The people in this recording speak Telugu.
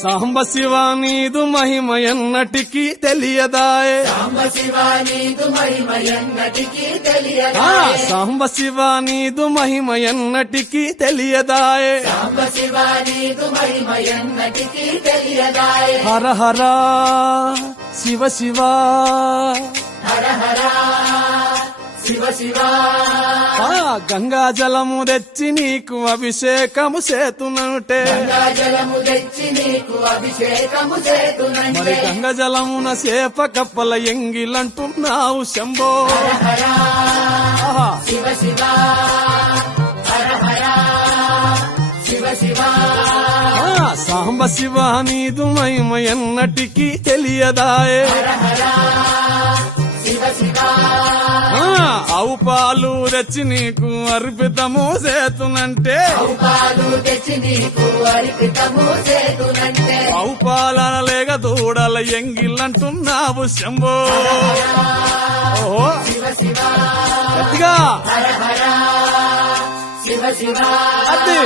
సాంబ శివ నీదు మహిమ ఎన్నటికీ తెలియదాయే సాంబ శివ నీదు మహిమ ఎన్నటికీ ఆ, తెలియదాయే సాంబ శివ నీదు మహిమ ఎన్నటికీ తెలియదాయే సాంబ శివ నీదు మహిమ ఎన్నటికీ తెలియదాయే హర హర శివ శివ హర హర శివ శివ ఆ, గంగా జలము తెచ్చి నీకు అభిషేకము చేతునంటే గంగా జలము తెచ్చి నీకు అభిషేకము మరి చేతునంటే గంగ జలమున చేప కప్పల ఎంగిలంటున్నావు శంభో హర ఆహా. శివ శివ హర హర శివ శివ ఆ, సాంబ శివ నీదు మహిమ ఎన్నటికీ తెలియదాయే హర హర శివ శివ ఆ, ఆవు పాలు తెచ్చి నీకు అర్పితము చేతునంటే పాలు తెచ్చి నీకు అర్పితము చేతునంటే ఆవు పాల లేక దూడల ఎంగిలంటున్నావు శంభో ఓహో శివ శివ గట్టిగా హర హర శివ శివ అది